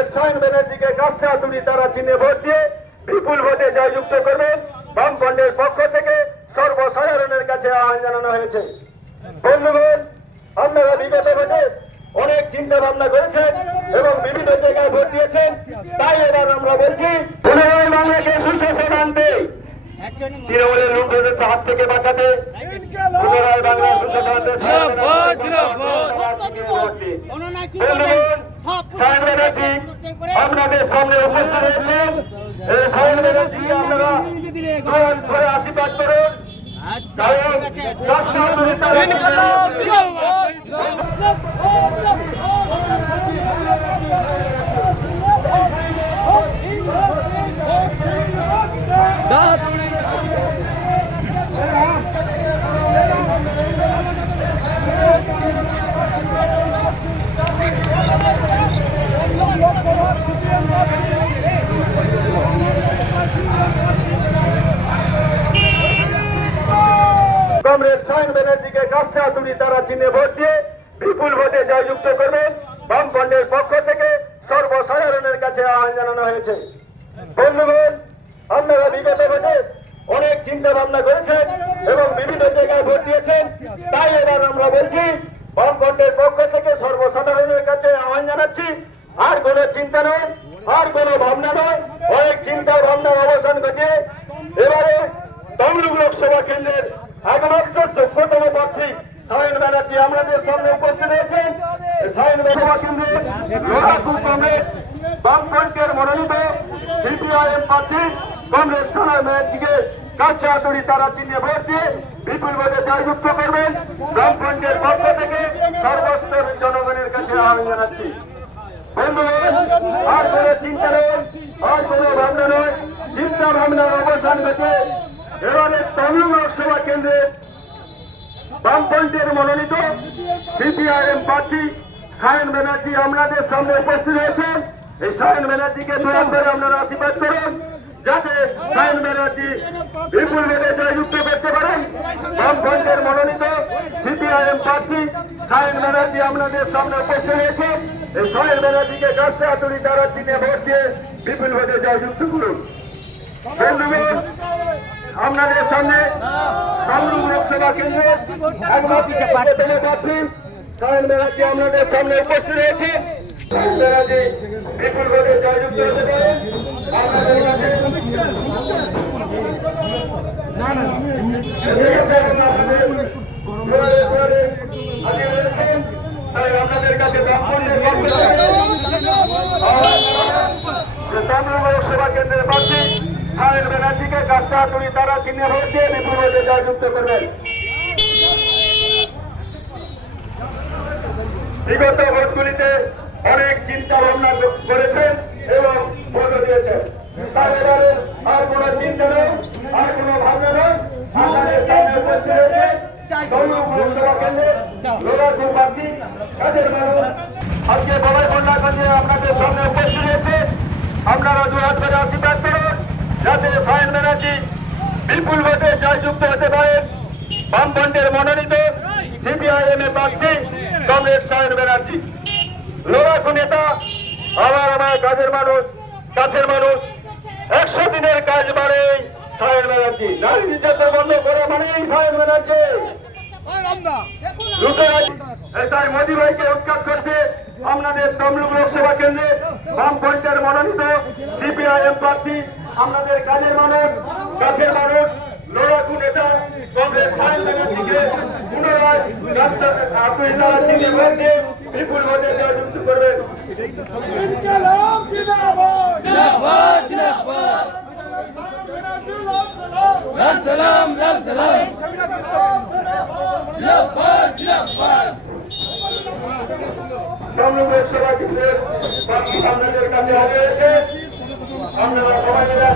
Comrade Sayan ব্যানার্জিকে তুলি তারা চিহ্নে ভোট দিয়ে বিপুল ভোটে জয়যুক্ত করবেন বামফ্রন্টের পক্ষ থেকে সর্বসাধারণের কাছে আহ্বান জানানো হয়েছে বন্ধুগণ আপনারা বিগত ভোটে অনেক চিন্তা ভাবনা করেছেন এবং বিভিন্ন জায়গায় ভোট দিয়েছেন তাই এবার আমরা বলছি বাংলাকে সুশাসন আনতে তৃণমূলের লোকদের হাত থেকে বাঁচাতে বাংলা আপনাদের সামনে উপস্থিত হয়েছেন এই ব্যানার্জিকে আপনারা দোয়ার করে আশীর্বাদ করুন। আচ্ছা কারণ ঠিক আছে গাছটা তুলি তারা ইনকলাব জিন্দাবাদ কমরেড সায়ন ব্যানার্জিকে গাছটা তুলি তারা চিহ্নে ভোট দিয়ে বিপুল ভোটে জয়যুক্ত করবেন বামফ্রন্টের পক্ষ থেকে সর্বসাধারণের কাছে আহ্বান জানানো হয়েছে। বন্ধুগণ, আপনারা বিগত ভোটে অনেক চিন্তা ভাবনা করেছেন এবং বিভিন্ন জায়গায় ভোট দিয়েছেন। তাই এবার আমরা বলছি, বামফ্রন্টের পক্ষ থেকে সর্বসাধারণের কাছে আহ্বান জানাচ্ছি, আর কোন চিন্তা নয়, আর কোন ভাবনা নয়, অনেক চিন্তা ভাবনার অবসান ঘটিয়ে এবারে তমলুক লোকসভা কেন্দ্রের একমাত্র যোগ্যতম প্রার্থী সায়ন ব্যানার্জি আমাদের সামনে উপস্থিত হয়েছেন। সায়ন লোকসভা কেন্দ্রের কংগ্রেস বামফ্রন্টের মনোনীত সিপিআইএম প্রার্থী। কংগ্রেস সায়ন ব্যানার্জিকে কাছাতুড়ি তারা চিহ্নে ভোট দিয়ে বিপুল ভোটে জয়যুক্ত করবেন। বামফ্রন্টের পক্ষ থেকে সর্বস্তর জনগণের কাছে আহ্বান জানাচ্ছি। বন্ধুগণ, আর কোনো চিন্তা নেই, আর কোনো ভাবনা নয় চিন্তা ভাবনার অবসান ঘটে এবারে লোকসভা কেন্দ্রে বামপন্থের মনোনীত সিপিআইএম প্রার্থী সায়ন ব্যানার্জি আপনাদের সামনে উপস্থিত হয়েছেন। এই সায়ন ব্যানার্জিকে দয়া করে আপনারা আশীর্বাদ করুন, যাতে সায়ন ব্যানার্জি বিপুল ভোটে জয়যুক্ত করতে পারেন। বামপন্থের মনোনীত সিপিআইএম প্রার্থী সায়ন ব্যানার্জি আপনাদের সামনে উপস্থিত হয়েছে এই সায়ন ব্যানার্জিকে গাছটা তুলি তারা চিনে ভোট দিয়ে বিপুল ভোটে জয়যুক্ত করুন। বন্ধুগণ আপনাদের সামনে তমলুক লোকসভা কেন্দ্রে একমাত্র প্রার্থী সায়ন ব্যানার্জি আপনাদের সামনে উপস্থিত হয়েছে। সায়ন ব্যানার্জি বিপুল ভোটে জয়যুক্ত হতে পারেন আপনাদের কাছে আপনাদের কাছে লোকসভা কেন্দ্রের প্রার্থী সায়ন ব্যানার্জিকে গাছটা তুলি, তারা চিহ্নে হয়েছে বিপুল জয়যুক্ত করবেন। বিগত ভোটগুলিতে অনেক চিন্তা ভাবনা করেছেন এবং ভোট দিয়েছেন। তার আর কোনো চিন্তা নেই, আর কোনো ভাবনা নেই। আপনাদের সামনে উপস্থিত হয়েছে আজকে বলাই বন্যাগঞ্জে আপনাদের সামনে উপস্থিত হয়েছে। আপনারা দু হাত ধরে আশীর্বাদ করুন যাতে সায়ন ব্যানার্জি বিপুল ভোটে জয়যুক্ত হতে পারেন বামফ্রন্টের মনোনীত সিপিআইএম এর প্রার্থী কমরেড সায়ন ব্যানার্জি। লোরাকু নেতা আবার আমার কাজের মানুষ কাছের মানুষ একশো দিনের কাজ মানে সায়ন ব্যানার্জি। নারী নির্যাতন বন্ধ করা মানেই সায়ন ব্যানার্জি। এসআই মোদী ভাইকে উৎখাত করতে আপনাদের তমলুক লোকসভা কেন্দ্রে। বামফ্রন্টের মনোনীত সিপিআইএম প্রার্থী আপনাদের কাজের মানুষ কাছের মানুষ লড়াকু নেতা কংগ্রেস পুনরায় বিপুল ভোটে জয়যুক্ত করবেন সালাম সালাম। আপনাদের কাছে হাজির হয়েছে। আপনারা